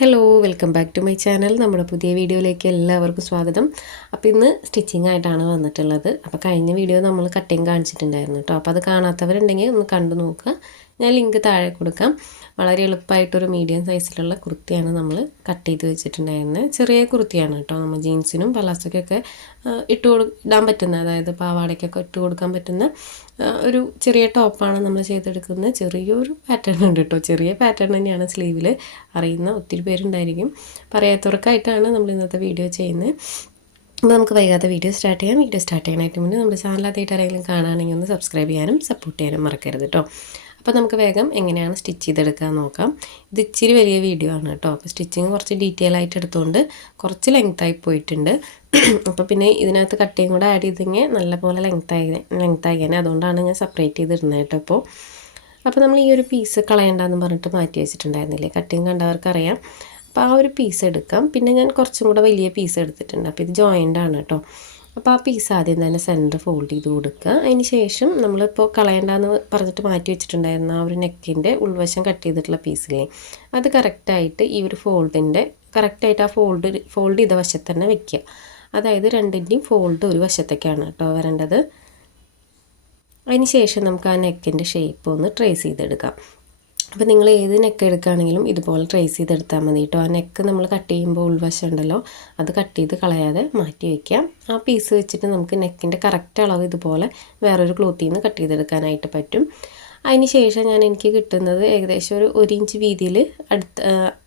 Hello welcome back to my channel നമ്മുടെ പുതിയ വീഡിയോയിലേക്ക് എല്ലാവർക്കും സ്വാഗതം. അപ്പോൾ ഇന്ന് സ്റ്റിച്ചിങ് ആയിട്ടാണ് വന്നിട്ടുള്ളത്. അപ്പോൾ കഴിഞ്ഞ വീഡിയോ നമ്മൾ കട്ടിങ് കാണിച്ചിട്ടുണ്ടായിരുന്നു കേട്ടോ. അപ്പോൾ അത് കാണാത്തവരുണ്ടെങ്കിൽ ഒന്ന് കണ്ടു നോക്കുക. ഞാൻ ലിങ്ക് താഴെ കൊടുക്കാം. വളരെ എളുപ്പമായിട്ടൊരു മീഡിയം സൈസിലുള്ള കുർത്തിയാണ് നമ്മൾ കട്ട് ചെയ്ത് വെച്ചിട്ടുണ്ടായിരുന്നത് ചെറിയ കുർത്തിയാണ് കേട്ടോ. നമ്മൾ ജീൻസിനും പലാസയ്ക്കൊക്കെ ഇട്ട് കൊടുക്കാൻ പറ്റുന്ന അതായത് പാവാടയ്ക്കൊക്കെ ഇട്ട് കൊടുക്കാൻ പറ്റുന്ന ഒരു ചെറിയ ടോപ്പാണ് നമ്മൾ ചെയ്തെടുക്കുന്നത്. ചെറിയൊരു പാറ്റേൺ ഉണ്ട് കേട്ടോ. ചെറിയ പാറ്റേൺ തന്നെയാണ് സ്ലീവിൽ അറിയുന്ന ഒത്തിരി പേരുണ്ടായിരിക്കും. പറയാത്തവർക്കായിട്ടാണ് നമ്മൾ ഇന്നത്തെ വീഡിയോ ചെയ്യുന്നത് അപ്പോൾ നമുക്ക് വൈകാതെ വീഡിയോ സ്റ്റാർട്ട് ചെയ്യാം. വീഡിയോ സ്റ്റാർട്ട് ചെയ്യാനായിട്ട് മുന്നേ നമ്മുടെ ചാനൽ ആരെങ്കിലും കാണുകയാണെങ്കിൽ ഒന്ന് സബ്സ്ക്രൈബ് ചെയ്യാനും സപ്പോർട്ട് ചെയ്യാനും മറക്കരുത് കേട്ടോ. അപ്പോൾ നമുക്ക് വേഗം എങ്ങനെയാണ് സ്റ്റിച്ച് ചെയ്തെടുക്കാൻ നോക്കാം. ഇത് ഇച്ചിരി വലിയ വീഡിയോ ആണ് കേട്ടോ. അപ്പോൾ സ്റ്റിച്ചിങ് കുറച്ച് ഡീറ്റെയിൽ ആയിട്ട് എടുത്തുകൊണ്ട് കുറച്ച് ലെങ്ത്തായി പോയിട്ടുണ്ട്. അപ്പോൾ പിന്നെ ഇതിനകത്ത് കട്ടിങ് കൂടെ ആഡ് ചെയ്തെങ്കിൽ നല്ലപോലെ ലെങ്ത്തായി ലെങ്ത്തായി അതുകൊണ്ടാണ് ഞാൻ സെപ്പറേറ്റ് ചെയ്തിരുന്നത് കേട്ടോ അപ്പോൾ അപ്പോൾ നമ്മൾ ഈ ഒരു പീസ് കളയണ്ടെന്ന് പറഞ്ഞിട്ട് മാറ്റി വെച്ചിട്ടുണ്ടായിരുന്നില്ലേ? കട്ടിങ് കണ്ടവർക്കറിയാം അപ്പോൾ ആ ഒരു പീസ് എടുക്കാം. പിന്നെ ഞാൻ കുറച്ചും കൂടെ വലിയ പീസ് എടുത്തിട്ടുണ്ട്. അപ്പോൾ ഇത് ജോയിന്റ് ആണ് കേട്ടോ. അപ്പോൾ ആ പീസ് ആദ്യം തന്നെ സെന്റർ ഫോൾഡ് ചെയ്ത് കൊടുക്കുക. അതിന് ശേഷം നമ്മളിപ്പോൾ കളയണ്ടെന്ന് പറഞ്ഞിട്ട് മാറ്റി വെച്ചിട്ടുണ്ടായിരുന്ന ആ ഒരു നെക്കിന്റെ ഉൾവശം കട്ട് ചെയ്തിട്ടുള്ള പീസിലേ അത് കറക്റ്റായിട്ട് ഈ ഒരു ഫോൾഡിന്റെ കറക്റ്റായിട്ട് ആ ഫോൾഡ് ഫോൾഡ് ചെയ്ത വശത്ത് തന്നെ വെക്കുക. അതായത് രണ്ടിന്റെയും ഫോൾഡ് ഒരു വശത്തേക്കാണ് കേട്ടോ വരേണ്ടത്. അതിന് ശേഷം നമുക്ക് ആ നെക്കിന്റെ ഷേപ്പ് ഒന്ന് ട്രേസ് ചെയ്തെടുക്കാം. അപ്പോൾ നിങ്ങൾ ഏത് നെക്ക് എടുക്കുകയാണെങ്കിലും ഇതുപോലെ ട്രേസ് ചെയ്തെടുത്താൽ മതി കേട്ടോ ആ നെക്ക് നമ്മൾ കട്ട് ചെയ്യുമ്പോൾ ഉൾവശം ഉണ്ടല്ലോ അത് കട്ട് ചെയ്ത് കളയാതെ മാറ്റി വയ്ക്കാം ആ പീസ് വെച്ചിട്ട് നമുക്ക് നെക്കിന്റെ കറക്റ്റ് അളവ് ഇതുപോലെ വേറൊരു ക്ലോത്തിൽ നിന്ന് കട്ട് ചെയ്തെടുക്കാനായിട്ട് പറ്റും. അതിന് ശേഷം ഞാൻ എനിക്ക് കിട്ടുന്നത് ഏകദേശം ഒരു ഒരു ഇഞ്ച് വീതിയിൽ അടുത്ത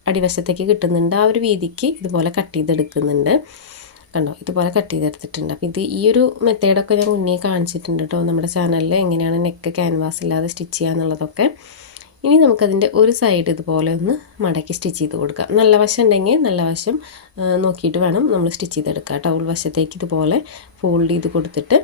അടിവശത്തേക്ക് കിട്ടുന്നുണ്ട്. ആ ഒരു വീതിക്ക് ഇതുപോലെ കട്ട് ചെയ്തെടുക്കുന്നുണ്ട്. കണ്ടോ? ഇതുപോലെ കട്ട് ചെയ്തെടുത്തിട്ടുണ്ട്. അപ്പോൾ ഇത് ഈ ഒരു മെത്തേഡൊക്കെ ഞാൻ മുന്നേ കാണിച്ചിട്ടുണ്ട് കേട്ടോ നമ്മുടെ ചാനലിൽ എങ്ങനെയാണ് നെക്ക് ക്യാൻവാസ് ഇല്ലാതെ സ്റ്റിച്ച് ചെയ്യുക എന്നുള്ളതൊക്കെ ഇനി നമുക്കതിന്റെ ഒരു സൈഡ് ഇതുപോലെ ഒന്ന് മടക്കി സ്റ്റിച്ച് ചെയ്ത് കൊടുക്കാം. നല്ല വശം ഉണ്ടെങ്കിൽ നല്ല വശം നോക്കിയിട്ട് വേണം നമ്മൾ സ്റ്റിച്ച് ചെയ്തെടുക്കുക ടൗൾ വശത്തേക്ക് ഇതുപോലെ ഫോൾഡ് ചെയ്ത് കൊടുത്തിട്ട്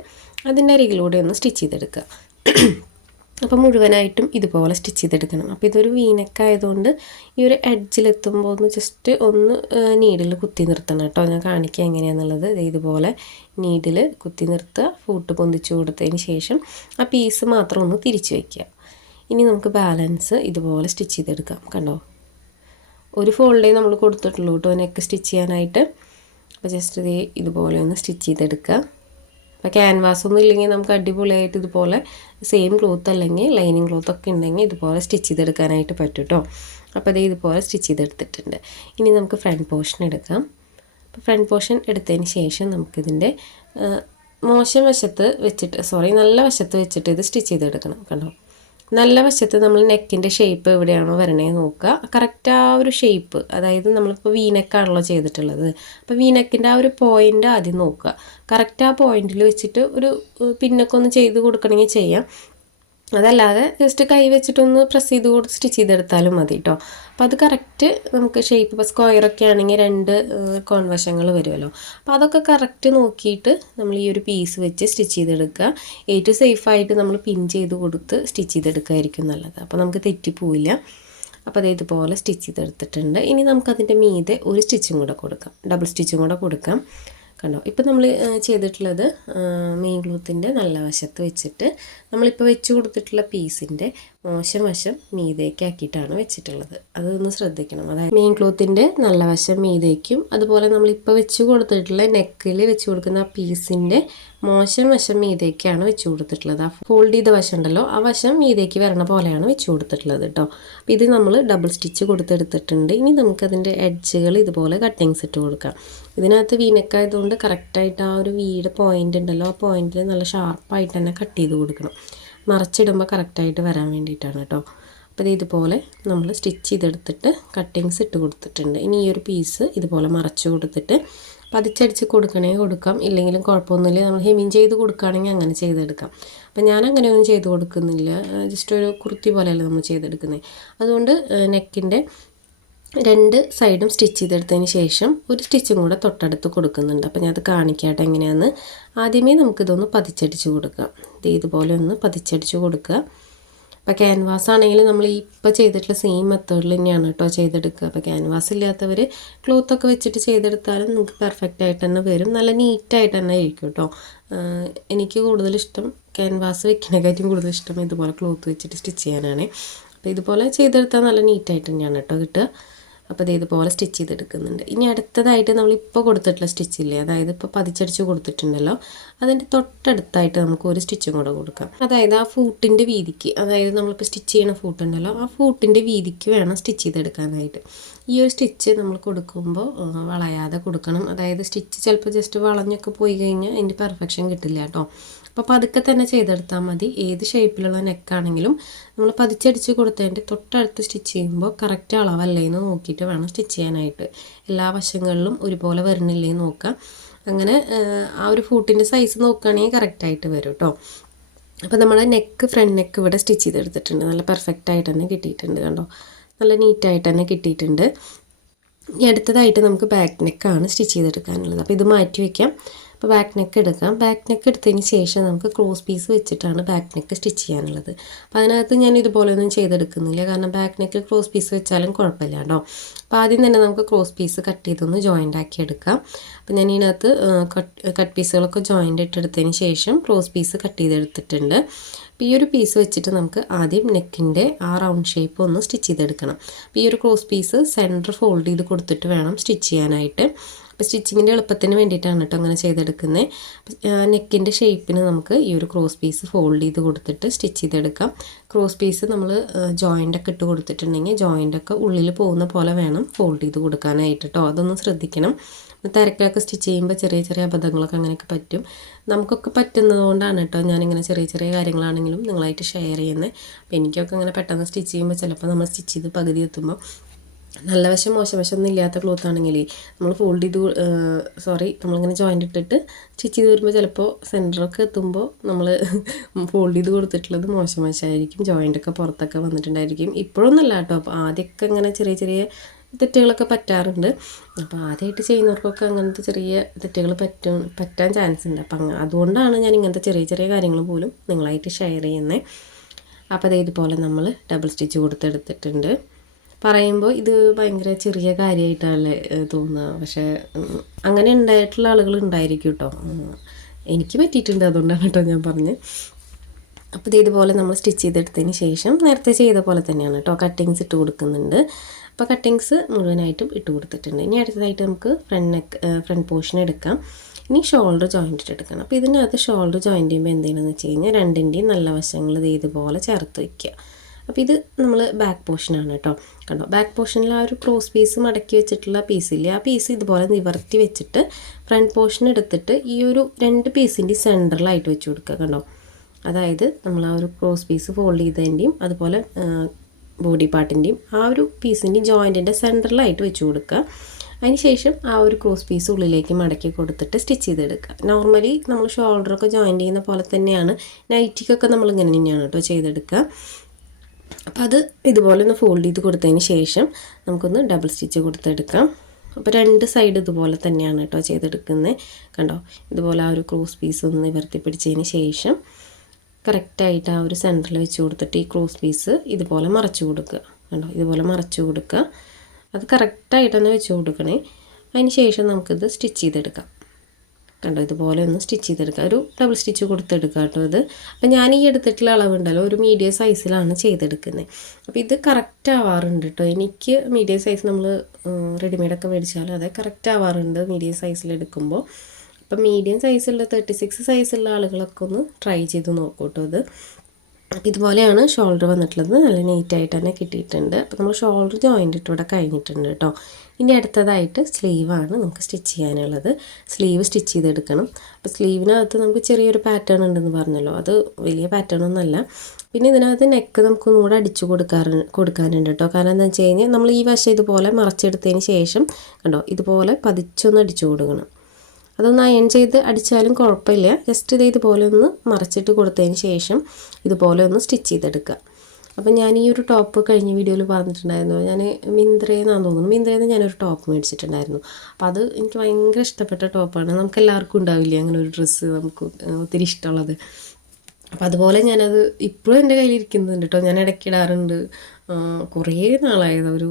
അതിന്റെ അരികിലൂടെ ഒന്ന് സ്റ്റിച്ച് ചെയ്തെടുക്കുക. അപ്പോൾ മുഴുവനായിട്ടും ഇതുപോലെ സ്റ്റിച്ച് ചെയ്തെടുക്കണം. അപ്പോൾ ഇതൊരു വീനക്കായതുകൊണ്ട് ഈ ഒരു എഡ്ജിലെത്തുമ്പോൾ ഒന്ന് ജസ്റ്റ് ഒന്ന് നീഡിൽ കുത്തി നിർത്തണം കേട്ടോ. ഞാൻ കാണിക്കുക എങ്ങനെയാണെന്നുള്ളത് ഇതുപോലെ നീഡിൽ കുത്തി നിർത്തുക ഫൂട്ട് പൊന്തിച്ചു കൊടുത്തതിന് ശേഷം ആ പീസ് മാത്രം ഒന്ന് തിരിച്ചു വയ്ക്കുക ഇനി നമുക്ക് ബാലൻസ് ഇതുപോലെ സ്റ്റിച്ച് ചെയ്തെടുക്കാം കണ്ടോ? ഒരു ഫോൾഡേ നമ്മൾ കൊടുത്തിട്ടുള്ളൂ കേട്ടോ നെക്ക് സ്റ്റിച്ച് ചെയ്യാനായിട്ട്. അപ്പോൾ ജസ്റ്റ് ഇത് ഇതുപോലെ ഒന്ന് സ്റ്റിച്ച് ചെയ്തെടുക്കുക. അപ്പോൾ ക്യാൻവാസ് ഒന്നും ഇല്ലെങ്കിൽ നമുക്ക് അടിപൊളിയായിട്ട് ഇതുപോലെ സെയിം ക്ലോത്ത് അല്ലെങ്കിൽ ലൈനിങ് ക്ലോത്ത് ഒക്കെ ഉണ്ടെങ്കിൽ ഇതുപോലെ സ്റ്റിച്ച് ചെയ്തെടുക്കാനായിട്ട് പറ്റും കേട്ടോ. അപ്പോൾ അതേ ഇതുപോലെ സ്റ്റിച്ച് ചെയ്തെടുത്തിട്ടുണ്ട്. ഇനി നമുക്ക് ഫ്രണ്ട് പോർഷൻ എടുക്കാം. അപ്പോൾ ഫ്രണ്ട് പോർഷൻ എടുത്തതിന് ശേഷം നമുക്കിതിന്റെ മോശം വശത്ത് വെച്ചിട്ട് സോറി നല്ല വശത്ത് വെച്ചിട്ട് ഇത് സ്റ്റിച്ച് ചെയ്തെടുക്കണം കണ്ടോ? നല്ല വശത്ത് നമ്മൾ നെക്കിന്റെ ഷേപ്പ് എവിടെയാണോ വരണേ നോക്കുക. കറക്റ്റ് ആ ഒരു ഷേപ്പ് അതായത് നമ്മളിപ്പോൾ വീനക്കാണല്ലോ ചെയ്തിട്ടുള്ളത്. അപ്പോൾ വീനക്കിന്റെ ആ ഒരു പോയിന്റ് ആദ്യം നോക്കുക. കറക്റ്റ് ആ പോയിന്റിൽ വെച്ചിട്ട് ഒരു പിന്നൊക്കെ ഒന്ന് ചെയ്ത് കൊടുക്കണമെങ്കിൽ ചെയ്യാം. അതല്ലാതെ ജസ്റ്റ് കൈ വെച്ചിട്ടൊന്ന് പ്രസ് ചെയ്ത് കൊടുത്ത് സ്റ്റിച്ച് ചെയ്തെടുത്താലും മതി കേട്ടോ അപ്പം അത് കറക്റ്റ് നമുക്ക് ഷേപ്പ് ഇപ്പോൾ സ്ക്വയറൊക്കെ ആണെങ്കിൽ രണ്ട് കോൺവശങ്ങൾ വരുമല്ലോ അപ്പോൾ അതൊക്കെ കറക്റ്റ് നോക്കിയിട്ട് നമ്മൾ ഈ ഒരു പീസ് വെച്ച് സ്റ്റിച്ച് ചെയ്തെടുക്കുക. ഏറ്റവും സേഫായിട്ട് നമ്മൾ പിൻ ചെയ്ത് കൊടുത്ത് സ്റ്റിച്ച് ചെയ്തെടുക്കുകയായിരിക്കും നല്ലത്. അപ്പോൾ നമുക്ക് തെറ്റിപ്പോവില്ല അപ്പോൾ അത് ഇതുപോലെ സ്റ്റിച്ച് ചെയ്തെടുത്തിട്ടുണ്ട്. ഇനി നമുക്കതിന്റെ മീതെ ഒരു സ്റ്റിച്ചും കൂടെ കൊടുക്കാം. ഡബിൾ സ്റ്റിച്ചും കൂടെ കൊടുക്കാം. കണ്ടോ? ഇപ്പോൾ നമ്മൾ ചെയ്തിട്ടുള്ളത് മെയിൻ ക്ലോത്തിന്റെ നല്ല വശത്ത് വെച്ചിട്ട് നമ്മളിപ്പോൾ വെച്ച് കൊടുത്തിട്ടുള്ള പീസിന്റെ മോശം വശം മീതേക്ക് ആക്കിയിട്ടാണ് വെച്ചിട്ടുള്ളത്. അതൊന്ന് ശ്രദ്ധിക്കണം. അതായത് മെയിൻ ക്ലോത്തിന്റെ നല്ല വശം മീതേക്കും അതുപോലെ നമ്മളിപ്പോൾ വെച്ച് കൊടുത്തിട്ടുള്ള നെക്കിൽ വെച്ച് കൊടുക്കുന്ന ആ പീസിന്റെ മോശം വശം മീതേക്കാണ് വെച്ച് കൊടുത്തിട്ടുള്ളത്. ആ ഫോൾഡ് ചെയ്ത വശം ഉണ്ടല്ലോ ആ വശം മീതേക്ക് വരണ പോലെയാണ് വെച്ച് കൊടുത്തിട്ടുള്ളത് കേട്ടോ. അപ്പോൾ ഇത് നമ്മൾ ഡബിൾ സ്റ്റിച്ച് കൊടുത്തെടുത്തിട്ടുണ്ട്. ഇനി നമുക്കതിന്റെ എഡ്ജുകൾ ഇതുപോലെ കട്ടിങ്സ് ഇട്ട് കൊടുക്കാം. ഇതിനകത്ത് വീനക്കായതുകൊണ്ട് കറക്റ്റായിട്ട് ആ ഒരു വീട് പോയിന്റ് ഉണ്ടല്ലോ. ആ പോയിന്റിൽ നല്ല ഷാർപ്പായിട്ട് തന്നെ കട്ട് ചെയ്ത് കൊടുക്കണം. മറച്ചിടുമ്പോൾ കറക്റ്റായിട്ട് വരാൻ വേണ്ടിയിട്ടാണ് കേട്ടോ അപ്പോൾ ഇതുപോലെ നമ്മൾ സ്റ്റിച്ച് ചെയ്തെടുത്തിട്ട് കട്ടിങ്സ് ഇട്ട് കൊടുത്തിട്ടുണ്ട്. ഇനി ഈ ഒരു പീസ് ഇതുപോലെ മറച്ച് കൊടുത്തിട്ട് പതിച്ചടിച്ച് കൊടുക്കണമെങ്കിൽ കൊടുക്കാം. ഇല്ലെങ്കിലും കുഴപ്പമൊന്നുമില്ല. നമ്മൾ ഹെമിങ് ചെയ്ത് കൊടുക്കുകയാണെങ്കിൽ അങ്ങനെ ചെയ്തെടുക്കാം. അപ്പം ഞാൻ അങ്ങനെയൊന്നും ചെയ്ത് കൊടുക്കുന്നില്ല. ജസ്റ്റ് ഒരു കുർത്തി പോലെയല്ല നമ്മൾ ചെയ്തെടുക്കുന്നത് അതുകൊണ്ട് നെക്കിന്റെ രണ്ട് സൈഡും സ്റ്റിച്ച് ചെയ്തെടുത്തതിന് ശേഷം ഒരു സ്റ്റിച്ചും കൂടെ തൊട്ടടുത്ത് കൊടുക്കുന്നുണ്ട്. അപ്പോൾ ഞാൻ അത് കാണിക്കാട്ടെ എങ്ങനെയാണെന്ന് ആദ്യമേ നമുക്കിതൊന്ന് പതിച്ചടിച്ച് കൊടുക്കാം. ഇത് ഇതുപോലെ ഒന്ന് പതിച്ചടിച്ച് കൊടുക്കുക. അപ്പോൾ ക്യാൻവാസ് ആണെങ്കിൽ നമ്മൾ ഇപ്പോൾ ചെയ്തിട്ടുള്ള സെയിം മെത്തേഡിൽ തന്നെയാണ് കേട്ടോ ചെയ്തെടുക്കുക. അപ്പോൾ ക്യാൻവാസ് ഇല്ലാത്തവർ ക്ലോത്തൊക്കെ വെച്ചിട്ട് ചെയ്തെടുത്താലും നിങ്ങൾക്ക് പെർഫെക്റ്റ് ആയിട്ട് തന്നെ വരും. നല്ല നീറ്റായിട്ട് തന്നെ ഇരിക്കും കേട്ടോ. എനിക്ക് കൂടുതലിഷ്ടം ക്യാൻവാസ് വെക്കണേക്കാട്ടും കൂടുതൽ ഇഷ്ടം ഇതുപോലെ ക്ലോത്ത് വെച്ചിട്ട് സ്റ്റിച്ച് ചെയ്യാനാണ്. അപ്പോൾ ഇതുപോലെ ചെയ്തെടുത്താൽ നല്ല നീറ്റായിട്ട് തന്നെയാണ് കേട്ടോ കിട്ടുക. അപ്പോൾ ഇത് ഇതുപോലെ സ്റ്റിച്ച് ചെയ്തെടുക്കുന്നുണ്ട്. ഇനി അടുത്തതായിട്ട് നമ്മൾ നമ്മളിപ്പോൾ കൊടുത്തിട്ടുള്ള സ്റ്റിച്ചില്ലേ അതായത് ഇപ്പോൾ പതിച്ചടിച്ച് കൊടുത്തിട്ടുണ്ടല്ലോ. അതിന്റെ തൊട്ടടുത്തായിട്ട് നമുക്ക് ഒരു സ്റ്റിച്ചും കൂടെ കൊടുക്കാം. അതായത് ആ ഫൂട്ടിന്റെ വീതിക്ക് അതായത് നമ്മളിപ്പോൾ സ്റ്റിച്ച് ചെയ്യുന്ന ഫൂട്ടുണ്ടല്ലോ ആ ഫൂട്ടിന്റെ വീതിക്ക് വേണം സ്റ്റിച്ച് ചെയ്തെടുക്കാനായിട്ട്. ഈ ഒരു സ്റ്റിച്ച് നമ്മൾ കൊടുക്കുമ്പോൾ വളയാതെ കൊടുക്കണം. അതായത് സ്റ്റിച്ച് ചിലപ്പോൾ ജസ്റ്റ് വളഞ്ഞൊക്കെ പോയി കഴിഞ്ഞാൽ അതിന്റെ പെർഫെക്ഷൻ കിട്ടില്ല കേട്ടോ. അപ്പോൾ പതുക്കെ തന്നെ ചെയ്തെടുത്താൽ മതി. ഏത് ഷേപ്പിലുള്ള നെക്കാണെങ്കിലും നമ്മൾ പതിച്ചടിച്ച് കൊടുത്തതിന്റെ തൊട്ടടുത്ത് സ്റ്റിച്ച് ചെയ്യുമ്പോൾ കറക്റ്റ് അളവല്ലേ എന്ന് നോക്കിയിട്ട് വേണം സ്റ്റിച്ച് ചെയ്യാനായിട്ട്. എല്ലാ വശങ്ങളിലും ഒരുപോലെ വരുന്നില്ലേ എന്ന് നോക്കാം. അങ്ങനെ ആ, ആ ഒരു ഫൂട്ടിന്റെ സൈസ് നോക്കുകയാണെങ്കിൽ കറക്റ്റായിട്ട് വരും കേട്ടോ അപ്പോൾ നമ്മൾ നെക്ക് ഫ്രണ്ട് നെക്ക് ഇവിടെ സ്റ്റിച്ച് ചെയ്തെടുത്തിട്ടുണ്ട്. നല്ല പെർഫെക്റ്റ് ആയിട്ട് തന്നെ കിട്ടിയിട്ടുണ്ട് കണ്ടോ. നല്ല നീറ്റായിട്ട് തന്നെ കിട്ടിയിട്ടുണ്ട്. ഇനി അടുത്തതായിട്ട് നമുക്ക് ബാക്ക് നെക്കാണ് സ്റ്റിച്ച് ചെയ്തെടുക്കാനുള്ളത്. അപ്പോൾ ഇത് മാറ്റി വയ്ക്കാം അപ്പോൾ ബാക്ക് നെക്ക് എടുക്കാം. ബാക്ക് നെക്ക് എടുത്തതിന് ശേഷം നമുക്ക് ക്രോസ് പീസ് വെച്ചിട്ടാണ് ബാക്ക് നെക്ക് സ്റ്റിച്ച് ചെയ്യാനുള്ളത്. അപ്പോൾ അതിനകത്ത് ഞാൻ ഇതുപോലെയൊന്നും ചെയ്തെടുക്കുന്നില്ല. കാരണം ബാക്ക് നെക്ക് ക്രോസ് പീസ് വെച്ചാലും കുഴപ്പമില്ല കേട്ടോ. അപ്പോൾ ആദ്യം തന്നെ നമുക്ക് ക്രോസ് പീസ് കട്ട് ചെയ്തൊന്ന് ജോയിന്റ് ആക്കി എടുക്കാം. അപ്പോൾ ഞാൻ ഇതിനകത്ത് കട്ട് കട്ട് പീസുകളൊക്കെ ജോയിന്റ് ഇട്ടെടുത്തതിന് ശേഷം ക്രോസ് പീസ് കട്ട് ചെയ്തെടുത്തിട്ടുണ്ട്. അപ്പോൾ ഈ ഒരു പീസ് വെച്ചിട്ട് നമുക്ക് ആദ്യം നെക്കിന്റെ ആ റൗണ്ട് ഷേപ്പ് ഒന്ന് സ്റ്റിച്ച് ചെയ്തെടുക്കണം. അപ്പോൾ ഈ ഒരു ക്രോസ് പീസ് സെന്റർ ഫോൾഡ് ചെയ്ത് കൊടുത്തിട്ട് വേണം സ്റ്റിച്ച് ചെയ്യാനായിട്ട്. അപ്പോൾ സ്റ്റിച്ചിങ്ങിന്റെ എളുപ്പത്തിന് വേണ്ടിയിട്ടാണ് കേട്ടോ അങ്ങനെ ചെയ്തെടുക്കുന്നത് നെക്കിന്റെ ഷേപ്പിന് നമുക്ക് ഈ ഒരു ക്രോസ് പീസ് ഫോൾഡ് ചെയ്ത് കൊടുത്തിട്ട് സ്റ്റിച്ച് ചെയ്തെടുക്കാം. ക്രോസ് പീസ് നമ്മൾ ജോയിന്റ് ഒക്കെ ഇട്ട് കൊടുത്തിട്ടുണ്ടെങ്കിൽ ജോയിന്റ് ഒക്കെ ഉള്ളിൽ പോകുന്ന പോലെ വേണം ഫോൾഡ് ചെയ്ത് കൊടുക്കാനായിട്ട് കേട്ടോ. അതൊന്ന് ശ്രദ്ധിക്കണം. തിരക്കിലൊക്കെ സ്റ്റിച്ച് ചെയ്യുമ്പോൾ ചെറിയ ചെറിയ അബദ്ധങ്ങളൊക്കെ അങ്ങനെയൊക്കെ പറ്റും. നമുക്കൊക്കെ പറ്റുന്നത് കൊണ്ടാണ് കേട്ടോ ഞാനിങ്ങനെ ചെറിയ ചെറിയ കാര്യങ്ങളാണെങ്കിലും നിങ്ങളായിട്ട് ഷെയർ ചെയ്യുന്നത് അപ്പോൾ എനിക്കൊക്കെ ഇങ്ങനെ പെട്ടെന്ന് സ്റ്റിച്ച് ചെയ്യുമ്പോൾ ചിലപ്പോൾ നമ്മൾ സ്റ്റിച്ച് ചെയ്ത് പകുതി എത്തുമ്പോൾ നല്ല വശം മോശം വശമൊന്നും ഇല്ലാത്ത ക്ലോത്ത് ആണെങ്കിൽ നമ്മൾ ഫോൾഡ് ചെയ്ത് സോറി നമ്മളിങ്ങനെ ജോയിന്റ് ഇട്ടിട്ട് സ്റ്റിച്ച് ചെയ്ത് വരുമ്പോൾ ചിലപ്പോൾ സെന്ററൊക്കെ എത്തുമ്പോൾ നമ്മൾ ഫോൾഡ് ചെയ്ത് കൊടുത്തിട്ടുള്ളത് മോശം വശമായിരിക്കും ജോയിന്റൊക്കെ പുറത്തൊക്കെ വന്നിട്ടുണ്ടായിരിക്കും. ഇപ്പോഴൊന്നുമല്ല കേട്ടോ അപ്പോൾ ആദ്യമൊക്കെ ഇങ്ങനെ ചെറിയ ചെറിയ തെറ്റുകളൊക്കെ പറ്റാറുണ്ട്. അപ്പോൾ ആദ്യമായിട്ട് ചെയ്യുന്നവർക്കൊക്കെ അങ്ങനത്തെ ചെറിയ തെറ്റുകൾ പറ്റും പറ്റാൻ ചാൻസ് ഉണ്ട്. അപ്പം അതുകൊണ്ടാണ് ഞാൻ ഇങ്ങനത്തെ ചെറിയ ചെറിയ കാര്യങ്ങൾ പോലും നിങ്ങളായിട്ട് ഷെയർ ചെയ്യുന്നത് അപ്പോൾ അതേ ഇതുപോലെ നമ്മൾ ഡബിൾ സ്റ്റിച്ച് കൊടുത്തെടുത്തിട്ടുണ്ട്. പറയുമ്പോൾ ഇത് ഭയങ്കര ചെറിയ കാര്യമായിട്ടാണ് തോന്നുക പക്ഷേ അങ്ങനെ ഉണ്ടായിട്ടുള്ള ആളുകൾ ഉണ്ടായിരിക്കും കേട്ടോ എനിക്ക് പറ്റിയിട്ടുണ്ട് അതുകൊണ്ടാണ് കേട്ടോ ഞാൻ പറഞ്ഞത് അപ്പോൾ ഇത് ഇതുപോലെ നമ്മൾ സ്റ്റിച്ച് ചെയ്തെടുത്തതിന് ശേഷം നേരത്തെ ചെയ്ത പോലെ തന്നെയാണ് കേട്ടോ കട്ടിങ്സ് ഇട്ട് കൊടുക്കുന്നുണ്ട്. അപ്പോൾ കട്ടിങ്സ് മുഴുവനായിട്ടും ഇട്ട് കൊടുത്തിട്ടുണ്ട്. ഇനി അടുത്തതായിട്ട് നമുക്ക് ഫ്രണ്ട് നെക്ക് ഫ്രണ്ട് പോർഷൻ എടുക്കാം. ഇനി ഷോൾഡർ ജോയിന്റ് എടുക്കണം. അപ്പോൾ ഇതിനകത്ത് ഷോൾഡർ ജോയിന്റ് ചെയ്യുമ്പോൾ എന്ത് എന്ന് വെച്ച് കഴിഞ്ഞാൽ രണ്ടിന്റെയും നല്ല വശങ്ങൾ ഇത് ഇതുപോലെ ചേർത്ത് വയ്ക്കുക അപ്പോൾ ഇത് നമ്മൾ ബാക്ക് പോർഷനാണ് കേട്ടോ. കണ്ടോ? ബാക്ക് പോർഷനിൽ ആ ഒരു ക്രോസ് പീസ് മടക്കി വെച്ചിട്ടുള്ള പീസ് പീസില്ലേ ആ പീസ് ഇതുപോലെ നിവർത്തി വെച്ചിട്ട് ഫ്രണ്ട് പോർഷൻ എടുത്തിട്ട് ഈ ഒരു രണ്ട് പീസിന്റെ സെന്ററിലായിട്ട് വെച്ച് കൊടുക്കുക കണ്ടോ? അതായത് നമ്മൾ ആ ഒരു ക്രോസ് പീസ് ഫോൾഡ് ചെയ്തതിന്റെയും അതുപോലെ ബോഡി പാർട്ടിന്റെയും ആ ഒരു പീസിന്റെയും ജോയിന്റിന്റെ സെന്ററിലായിട്ട് വെച്ച് കൊടുക്കുക. അതിനുശേഷം ആ ഒരു ക്രോസ് പീസ് ഉള്ളിലേക്ക് മടക്കി കൊടുത്തിട്ട് സ്റ്റിച്ച് ചെയ്തെടുക്കുക. നോർമലി നമ്മൾ ഷോൾഡറൊക്കെ ജോയിൻ ചെയ്യുന്ന പോലെ തന്നെയാണ്. നൈറ്റിക്കൊക്കെ നമ്മൾ ഇങ്ങനെ തന്നെയാണ് കേട്ടോ ചെയ്തെടുക്കുക. അപ്പോൾ അത് ഇതുപോലെ ഒന്ന് ഫോൾഡ് ചെയ്ത് കൊടുത്തതിന് ശേഷം നമുക്കൊന്ന് ഡബിൾ സ്റ്റിച്ച് കൊടുത്തെടുക്കാം. അപ്പോൾ രണ്ട് സൈഡ് ഇതുപോലെ തന്നെയാണ് കേട്ടോ ചെയ്തെടുക്കുന്നത് കണ്ടോ? ഇതുപോലെ ആ ഒരു ക്രോസ് പീസ് ഒന്ന് നിവർത്തി പിടിച്ചതിന് ശേഷം കറക്റ്റായിട്ട് ആ ഒരു സെന്ററിൽ വെച്ച് കൊടുത്തിട്ട് ഈ ക്രോസ് പീസ് ഇതുപോലെ മറച്ചു കൊടുക്കുക. കണ്ടോ? ഇതുപോലെ മറച്ചു കൊടുക്കുക. അത് കറക്റ്റായിട്ട് തന്നെ വെച്ച് കൊടുക്കണേ. അതിന് ശേഷം നമുക്കിത് സ്റ്റിച്ച് ചെയ്തെടുക്കാം. കണ്ടോ? ഇതുപോലെ ഒന്ന് സ്റ്റിച്ച് ചെയ്തെടുക്കുക ഒരു ഡബിൾ സ്റ്റിച്ച് കൊടുത്തെടുക്കുക കേട്ടോ ഇത്. അപ്പം ഞാൻ ഈ എടുത്തിട്ടുള്ള അളവുണ്ടല്ലോ ഒരു മീഡിയം സൈസിലാണ് ചെയ്തെടുക്കുന്നത് അപ്പോൾ ഇത് കറക്റ്റ് ആവാറുണ്ട് കേട്ടോ. എനിക്ക് മീഡിയം സൈസ് നമ്മൾ റെഡിമെയ്ഡൊക്കെ മേടിച്ചാൽ അത് കറക്റ്റ് ആവാറുണ്ട് മീഡിയം സൈസിൽ എടുക്കുമ്പോൾ അപ്പം മീഡിയം സൈസുള്ള തേർട്ടി സിക്സ് സൈസുള്ള ആളുകളൊക്കെ ഒന്ന് ട്രൈ ചെയ്ത് നോക്കൂ കേട്ടോ ഇത്. അപ്പോൾ ഇതുപോലെയാണ് ഷോൾഡർ വന്നിട്ടുള്ളത്. നല്ല നീറ്റായിട്ട് തന്നെ കിട്ടിയിട്ടുണ്ട്. അപ്പോൾ നമ്മൾ ഷോൾഡർ ജോയിന്റ് ഇട്ട് കഴിഞ്ഞിട്ടുണ്ട് കേട്ടോ ഇനി അടുത്തതായിട്ട് സ്ലീവാണ് നമുക്ക് സ്റ്റിച്ച് ചെയ്യാനുള്ളത്. സ്ലീവ് സ്റ്റിച്ച് ചെയ്തെടുക്കണം. അപ്പോൾ സ്ലീവിനകത്ത് നമുക്ക് ചെറിയൊരു പാറ്റേൺ ഉണ്ടെന്ന് പറഞ്ഞല്ലോ. അത് വലിയ പാറ്റേൺ ഒന്നുമല്ല. പിന്നെ ഇതിനകത്ത് നെക്ക് നമുക്ക് കൂടെ അടിച്ചു കൊടുക്കാറ് കൊടുക്കാനുണ്ട് കേട്ടോ കാരണം എന്താണെന്ന് വെച്ച് കഴിഞ്ഞാൽ നമ്മൾ ഈ വശം ഇതുപോലെ മറച്ചെടുത്തതിന് ശേഷം കണ്ടോ ഇതുപോലെ പതിച്ചൊന്ന് അടിച്ചു കൊടുക്കണം. അതൊന്ന് അയൺ ചെയ്ത് അടിച്ചാലും കുഴപ്പമില്ല. ജസ്റ്റ് ഇത് ഇതുപോലെ ഒന്ന് മറച്ചിട്ട് കൊടുത്തതിന് ശേഷം ഇതുപോലെ ഒന്ന് സ്റ്റിച്ച് ചെയ്തെടുക്കുക. അപ്പം ഞാൻ ഈ ഒരു ടോപ്പ് കഴിഞ്ഞ വീഡിയോയിൽ പറഞ്ഞിട്ടുണ്ടായിരുന്നു. ഞാൻ മിന്ത്രയെന്നാന്ന് തോന്നുന്നു. മിന്ത്രയിൽ നിന്ന് ഞാനൊരു ടോപ്പ് മേടിച്ചിട്ടുണ്ടായിരുന്നു. അപ്പോൾ അത് എനിക്ക് ഭയങ്കര ഇഷ്ടപ്പെട്ട ടോപ്പാണ് നമുക്ക് എല്ലാവർക്കും ഉണ്ടാവില്ലേ അങ്ങനെ ഒരു ഡ്രസ്സ് നമുക്ക് ഒത്തിരി ഇഷ്ടമുള്ളത്. അപ്പം അതുപോലെ ഞാനത് ഇപ്പോഴും എന്റെ കയ്യിലിരിക്കുന്നുണ്ട് കേട്ടോ. ഞാൻ ഇടയ്ക്ക് ഇടാറുണ്ട്. കുറേ നാളായത്. ഒരു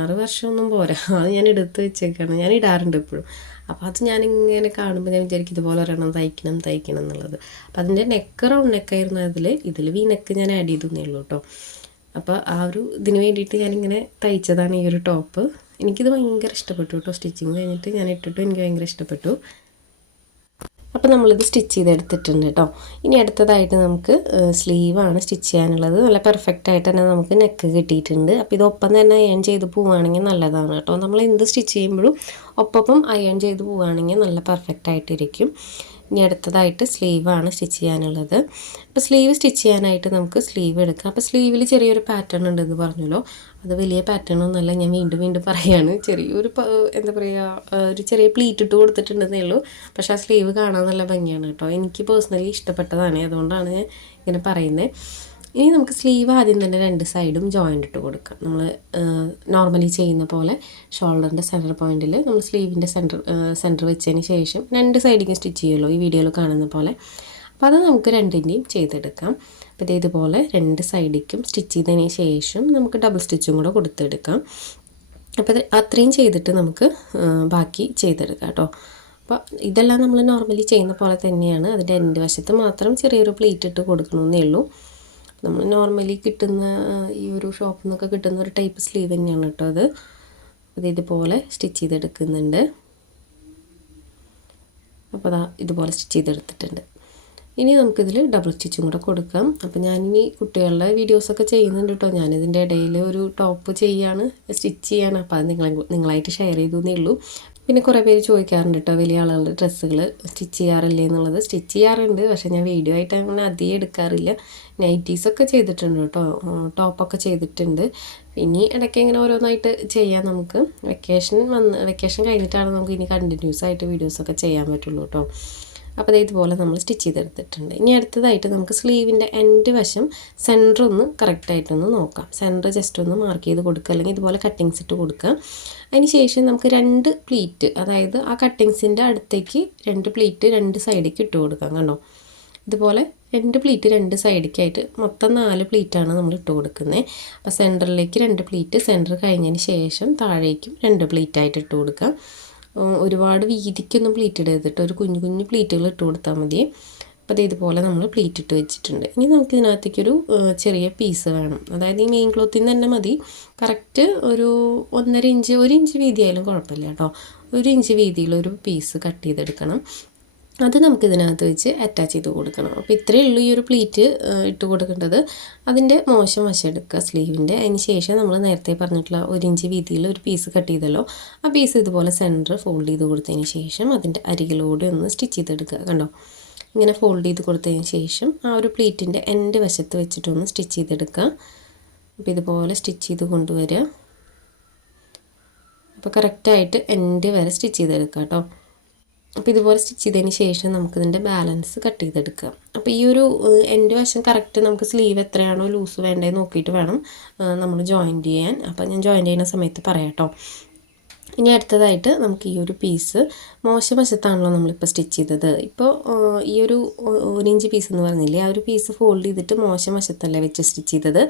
ആറ് വർഷമൊന്നും പോരാ. അത് ഞാൻ എടുത്ത് വെച്ചേക്കാണ്. ഞാൻ ഇടാറുണ്ട് എപ്പോഴും. അപ്പോൾ അത് ഞാനിങ്ങനെ കാണുമ്പോൾ ഞാൻ വിചാരിക്കും ഇതുപോലെ ഒരെണ്ണം തയ്ക്കണം തയ്ക്കണം എന്നുള്ളത്. അപ്പം അതിന്റെ നെക്ക് റൗണ്ട് നെക്കായിരുന്നു അതിൽ ഇതിൽ വി നെക്ക് ഞാൻ ആഡ് ചെയ്തെന്നേ ഉള്ളൂ കേട്ടോ അപ്പോൾ ആ ഒരു ഇതിന് വേണ്ടിയിട്ട് ഞാനിങ്ങനെ തയ്ച്ചതാണ് ഈ ഒരു ടോപ്പ് എനിക്കിത് ഭയങ്കര ഇഷ്ടപ്പെട്ടു കേട്ടോ സ്റ്റിച്ചിങ് കഴിഞ്ഞിട്ട് ഞാൻ ഇട്ടിട്ട് എനിക്ക് ഭയങ്കര ഇഷ്ടപ്പെട്ടു. അപ്പോൾ നമ്മളിത് സ്റ്റിച്ച് ചെയ്തെടുത്തിട്ടുണ്ട് കേട്ടോ ഇനി അടുത്തതായിട്ട് നമുക്ക് സ്ലീവാണ് സ്റ്റിച്ച് ചെയ്യാനുള്ളത്. നല്ല പെർഫെക്റ്റ് ആയിട്ട് തന്നെ നമുക്ക് നെക്ക് കിട്ടിയിട്ടുണ്ട്. അപ്പോൾ ഇതൊപ്പം തന്നെ അയൺ ചെയ്ത് പോവുകയാണെങ്കിൽ നല്ലതാണ് കേട്ടോ നമ്മൾ എന്ത് സ്റ്റിച്ച് ചെയ്യുമ്പോഴും ഒപ്പം അയൺ ചെയ്ത് പോവുകയാണെങ്കിൽ നല്ല പെർഫെക്റ്റ് ആയിട്ടിരിക്കും. ഇനി അടുത്തതായിട്ട് സ്ലീവാണ് സ്റ്റിച്ച് ചെയ്യാനുള്ളത്. അപ്പോൾ സ്ലീവ് സ്റ്റിച്ച് ചെയ്യാനായിട്ട് നമുക്ക് സ്ലീവ് എടുക്കാം. അപ്പോൾ സ്ലീവിൽ ചെറിയൊരു പാറ്റേൺ ഉണ്ടെന്ന് പറഞ്ഞല്ലോ. അത് വലിയ പാറ്റേൺ ഒന്നുമല്ല. ഞാൻ വീണ്ടും വീണ്ടും പറയുകയാണ് ചെറിയൊരു എന്താ പറയുക ഒരു ചെറിയ പ്ലീറ്റ് ഇട്ട് കൊടുത്തിട്ടുണ്ടെന്നേ ഉള്ളൂ. പക്ഷേ ആ സ്ലീവ് കാണാൻ നല്ല ഭംഗിയാണ് കേട്ടോ. എനിക്ക് പേഴ്സണലി ഇഷ്ടപ്പെട്ടതാണ്. അതുകൊണ്ടാണ് ഞാൻ ഇങ്ങനെ പറയുന്നത് ഇനി നമുക്ക് സ്ലീവ് ആദ്യം തന്നെ രണ്ട് സൈഡും ജോയിന്റ് ഇട്ട് കൊടുക്കാം. നമ്മൾ നോർമലി ചെയ്യുന്ന പോലെ ഷോൾഡറിന്റെ സെന്റർ പോയിന്റിൽ നമ്മൾ സ്ലീവിന്റെ സെന്റർ സെന്റർ വെച്ചതിന് ശേഷം രണ്ട് സൈഡിങ്ങ് സ്റ്റിച്ച് ചെയ്യുമല്ലോ ഈ വീഡിയോയിൽ കാണുന്ന പോലെ. അപ്പോൾ അത് നമുക്ക് രണ്ടിന്റെയും ചെയ്തെടുക്കാം. അപ്പോൾ ഇതേപോലെ രണ്ട് സൈഡിക്കും സ്റ്റിച്ച് ചെയ്തതിന് ശേഷം നമുക്ക് ഡബിൾ സ്റ്റിച്ചും കൂടെ കൊടുത്തെടുക്കാം. അപ്പോൾ അത്രയും ചെയ്തിട്ട് നമുക്ക് ബാക്കി ചെയ്തെടുക്കാം കേട്ടോ. അപ്പോൾ ഇതെല്ലാം നമ്മൾ നോർമലി ചെയ്യുന്ന പോലെ തന്നെയാണ്. അതിന്റെ എന്റെ വശത്ത് മാത്രം ചെറിയൊരു പ്ലേറ്റ് ഇട്ട് കൊടുക്കണമെന്നേ ഉള്ളൂ. നമ്മൾ നോർമലി കിട്ടുന്ന ഈ ഒരു ഷോപ്പിൽ നിന്നൊക്കെ കിട്ടുന്ന ഒരു ടൈപ്പ് സ്ലീവ് തന്നെയാണ് കേട്ടോ അത്. അത് ഇതുപോലെ സ്റ്റിച്ച് ചെയ്തെടുക്കുന്നുണ്ട്. അപ്പോൾ അതാ ഇതുപോലെ സ്റ്റിച്ച് ചെയ്തെടുത്തിട്ടുണ്ട്. ഇനി നമുക്കിതിൽ ഡബിൾ സ്റ്റിച്ചും കൂടെ കൊടുക്കാം. അപ്പോൾ ഞാനിനി കുട്ടികളുടെ വീഡിയോസൊക്കെ ചെയ്യുന്നുണ്ട് കേട്ടോ. ഞാനിതിന്റെ ഇടയിൽ ഒരു ടോപ്പ് ചെയ്യാണ് സ്റ്റിച്ച് ചെയ്യാണ്. അപ്പോൾ അത് നിങ്ങളെ നിങ്ങളായിട്ട് ഷെയർ ചെയ്തു എന്നേ ഉള്ളൂ. പിന്നെ കുറേ പേര് ചോദിക്കാറുണ്ട് കേട്ടോ വലിയ ആളുകളുടെ ഡ്രസ്സുകൾ സ്റ്റിച്ച് ചെയ്യാറില്ലേ എന്നുള്ളത്. സ്റ്റിച്ച് ചെയ്യാറുണ്ട് പക്ഷേ ഞാൻ വീഡിയോ ആയിട്ട് അങ്ങനെ അധികം എടുക്കാറില്ല. നൈറ്റീസൊക്കെ ചെയ്തിട്ടുണ്ട് കേട്ടോ. ടോപ്പൊക്കെ ചെയ്തിട്ടുണ്ട്. ഇനി ഇടയ്ക്ക് ഇങ്ങനെ ഓരോന്നായിട്ട് ചെയ്യാം നമുക്ക്. വെക്കേഷൻ വന്ന് വെക്കേഷൻ കഴിഞ്ഞിട്ടാണ് നമുക്ക് ഇനി കണ്ടിന്യൂസ് ആയിട്ട് വീഡിയോസൊക്കെ ചെയ്യാൻ പറ്റുള്ളൂ കേട്ടോ. അപ്പോൾ ഇതുപോലെ നമ്മൾ സ്റ്റിച്ച് ചെയ്തെടുത്തിട്ടുണ്ട്. ഇനി അടുത്തതായിട്ട് നമുക്ക് സ്ലീവിന്റെ എൻഡ് വശം സെന്റർ ഒന്ന് കറക്റ്റായിട്ടൊന്ന് നോക്കാം. സെന്റർ ജസ്റ്റ് ഒന്ന് മാർക്ക് ചെയ്ത് കൊടുക്കുക അല്ലെങ്കിൽ ഇതുപോലെ കട്ടിങ്സ് ഇട്ട് കൊടുക്കുക. അതിന് ശേഷം നമുക്ക് രണ്ട് പ്ലീറ്റ് അതായത് ആ കട്ടിങ്സിന്റെ അടുത്തേക്ക് രണ്ട് പ്ലീറ്റ് രണ്ട് സൈഡിലേക്ക് ഇട്ട് കൊടുക്കാം കണ്ടോ? ഇതുപോലെ രണ്ട് പ്ലീറ്റ് രണ്ട് സൈഡിലേക്കായിട്ട് മൊത്തം നാല് പ്ലീറ്റാണ് നമ്മൾ ഇട്ട് കൊടുക്കുന്നത്. അപ്പോൾ സെന്ററിലേക്ക് രണ്ട് പ്ലീറ്റ് സെന്റർ കഴിഞ്ഞതിന് ശേഷം താഴേക്കും രണ്ട് പ്ലീറ്റായിട്ട് ഇട്ട് കൊടുക്കുക ഒരുപാട് വീതിക്കൊന്നും പ്ലീറ്റ് ഇടരുത് ഒരു കുഞ്ഞു കുഞ്ഞു പ്ലീറ്റുകൾ ഇട്ട് കൊടുത്താൽ മതി. അപ്പോൾ അത് ഇതുപോലെ നമ്മൾ പ്ലീറ്റ് ഇട്ട് വെച്ചിട്ടുണ്ട്. ഇനി നമുക്ക് ഇതിനകത്തേക്കൊരു ചെറിയ പീസ് വേണം. അതായത് ഈ മെയിൻ ക്ലോത്തിൽ നിന്ന് തന്നെ മതി. കറക്റ്റ് ഒരു ഒന്നര ഇഞ്ച് ഒരു ഇഞ്ച് വീതിയായാലും കുഴപ്പമില്ല കേട്ടോ. ഒരു ഇഞ്ച് വീതിയിലൊരു പീസ് കട്ട് ചെയ്തെടുക്കണം. അത് നമുക്ക് ഇതിനകത്ത് വെച്ച് അറ്റാച്ച് ചെയ്ത് കൊടുക്കണം. അപ്പോൾ ഇത്രയേ ഉള്ളൂ ഈ ഒരു പ്ലീറ്റ് ഇട്ട് കൊടുക്കേണ്ടത്. അതിന്റെ മോശം വശം എടുക്കുക സ്ലീവിന്റെ അതിന് ശേഷം നമ്മൾ നേരത്തെ പറഞ്ഞിട്ടുള്ള ഒരു ഇഞ്ച് വീതിയിൽ ഒരു പീസ് കട്ട് ചെയ്തല്ലോ. ആ പീസ് ഇതുപോലെ സെന്റർ ഫോൾഡ് ചെയ്ത് കൊടുത്തതിന് ശേഷം അതിന്റെ അരികിലൂടെ ഒന്ന് സ്റ്റിച്ച് ചെയ്തെടുക്കുക കണ്ടോ? ഇങ്ങനെ ഫോൾഡ് ചെയ്ത് കൊടുത്തതിന് ശേഷം ആ ഒരു പ്ലീറ്റിന്റെ എന്റെ വശത്ത് വെച്ചിട്ടൊന്ന് സ്റ്റിച്ച് ചെയ്തെടുക്കുക. അപ്പോൾ ഇതുപോലെ സ്റ്റിച്ച് ചെയ്ത് കൊണ്ടുവരിക. അപ്പോൾ കറക്റ്റായിട്ട് എന്റെ വരെ സ്റ്റിച്ച് ചെയ്തെടുക്കുക കേട്ടോ. അപ്പോൾ ഇതുപോലെ സ്റ്റിച്ച് ചെയ്തതിന് ശേഷം നമുക്കിതിന്റെ ബാലൻസ് കട്ട് ചെയ്തെടുക്കാം. അപ്പോൾ ഈ ഒരു എന്റെ വശം കറക്റ്റ് നമുക്ക് സ്ലീവ് എത്രയാണോ ലൂസ് വേണ്ടതെന്ന് നോക്കിയിട്ട് വേണം നമ്മൾ ജോയിന്റ് ചെയ്യാൻ. അപ്പോൾ ഞാൻ ജോയിന്റ് ചെയ്യുന്ന സമയത്ത് പറയാട്ടോ. ഇനി അടുത്തതായിട്ട് നമുക്ക് ഈ ഒരു പീസ് മോശം വശത്താണല്ലോ നമ്മളിപ്പോൾ സ്റ്റിച്ച് ചെയ്തത്. ഇപ്പോൾ ഈ ഒരു ഒരു ഇഞ്ച് പീസ് എന്ന് പറഞ്ഞില്ലേ ആ ഒരു പീസ് ഫോൾഡ് ചെയ്തിട്ട് മോശം വശത്തല്ലേ വെച്ച് സ്റ്റിച്ച് ചെയ്തത്.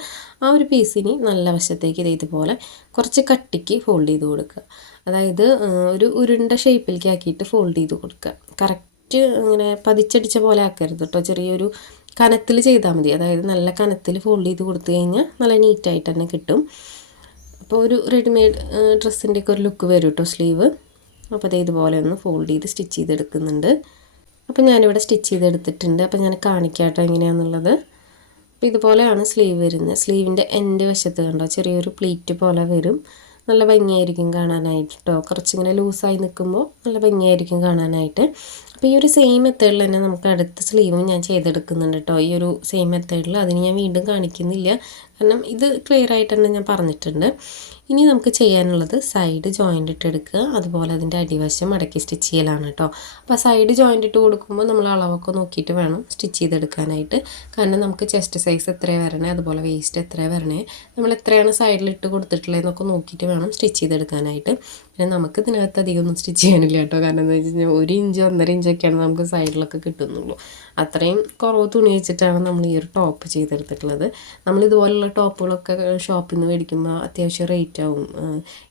ആ ഒരു പീസ് ഇനി നല്ല വശത്തേക്ക് ഇത് ഇതുപോലെ കുറച്ച് കട്ടിക്ക് ഫോൾഡ് ചെയ്ത് കൊടുക്കുക. അതായത് ഒരു ഉരുണ്ട ഷേപ്പിലേക്ക് ആക്കിയിട്ട് ഫോൾഡ് ചെയ്ത് കൊടുക്കുക. കറക്റ്റ് ഇങ്ങനെ പതിച്ചടിച്ച പോലെ ആക്കരുത് കേട്ടോ ചെറിയൊരു കനത്തിൽ ചെയ്താൽ മതി. അതായത് നല്ല കനത്തിൽ ഫോൾഡ് ചെയ്ത് കൊടുത്തു കഴിഞ്ഞാൽ നല്ല നീറ്റായിട്ട് തന്നെ കിട്ടും. അപ്പോൾ ഒരു റെഡിമെയ്ഡ് ഡ്രസ്സിന്റെയൊക്കെ ഒരു ലുക്ക് വരും കേട്ടോ സ്ലീവ് അപ്പോൾ അത് ഇതുപോലെ ഒന്ന് ഫോൾഡ് ചെയ്ത് സ്റ്റിച്ച് ചെയ്തെടുക്കുന്നുണ്ട്. അപ്പോൾ ഞാനിവിടെ സ്റ്റിച്ച് ചെയ്തെടുത്തിട്ടുണ്ട്. അപ്പോൾ ഞാൻ കാണിക്കാട്ടോ എങ്ങനെയാണെന്നുള്ളത് അപ്പോൾ ഇതുപോലെയാണ് സ്ലീവ് വരുന്നത്. സ്ലീവിന്റെ എന്റെ വശത്ത് കണ്ടോ? ചെറിയൊരു പ്ലീറ്റ് പോലെ വരും. നല്ല ഭംഗിയായിരിക്കും കാണാനായിട്ട് കേട്ടോ കുറച്ചിങ്ങനെ ലൂസായി നിൽക്കുമ്പോൾ നല്ല ഭംഗിയായിരിക്കും കാണാനായിട്ട്. അപ്പോൾ ഈ ഒരു സെയിം മെത്തേഡിൽ തന്നെ നമുക്ക് അടുത്ത സ്ലീവും ഞാൻ ചെയ്തെടുക്കുന്നുണ്ട് കേട്ടോ ഈ ഒരു സെയിം മെത്തേഡിൽ അതിന് ഞാൻ വീണ്ടും കാണിക്കുന്നില്ല. കാരണം ഇത് ക്ലിയർ ആയിട്ട് തന്നെ ഞാൻ പറഞ്ഞിട്ടുണ്ട്. ഇനി നമുക്ക് ചെയ്യാനുള്ളത് സൈഡ് ജോയിന്റ് ഇട്ട് എടുക്കുക. അതുപോലെ അതിന്റെ അടിവശം മടക്കി സ്റ്റിച്ച് ചെയ്യലാണ് കേട്ടോ അപ്പോൾ സൈഡ് ജോയിന്റ് ഇട്ട് കൊടുക്കുമ്പോൾ നമ്മൾ അളവൊക്കെ നോക്കിയിട്ട് വേണം സ്റ്റിച്ച് ചെയ്തെടുക്കാനായിട്ട്. കാരണം നമുക്ക് ചെസ്റ്റ് സൈസ് എത്രയാണ് വരണേ അതുപോലെ വേസ്റ്റ് എത്രയാണ് വരണേ നമ്മൾ എത്രയാണ് സൈഡിൽ ഇട്ട് കൊടുത്തിട്ടുള്ളതെന്നൊക്കെ നോക്കിയിട്ട് വേണം സ്റ്റിച്ച് ചെയ്തെടുക്കാനായിട്ട്. പിന്നെ നമുക്ക് ഇതിനകത്ത് അധികം ഒന്നും സ്റ്റിച്ച് ചെയ്യാനില്ല കേട്ടോ കാരണം എന്താ വെച്ച് കഴിഞ്ഞാൽ ഒരു ഇഞ്ച് ഒന്നര ഇഞ്ചൊക്കെയാണ് നമുക്ക് സൈഡിലൊക്കെ കിട്ടുന്നുള്ളൂ. അത്രയും കുറവ് തുണി വെച്ചിട്ടാണ് നമ്മൾ ഈ ഒരു ടോപ്പ് ചെയ്തെടുത്തിട്ടുള്ളത്. നമ്മൾ ഇതുപോലുള്ള ടോപ്പുകളൊക്കെ ഷോപ്പിൽ നിന്ന് മേടിക്കുമ്പോൾ അത്യാവശ്യം റേറ്റ് ആവും.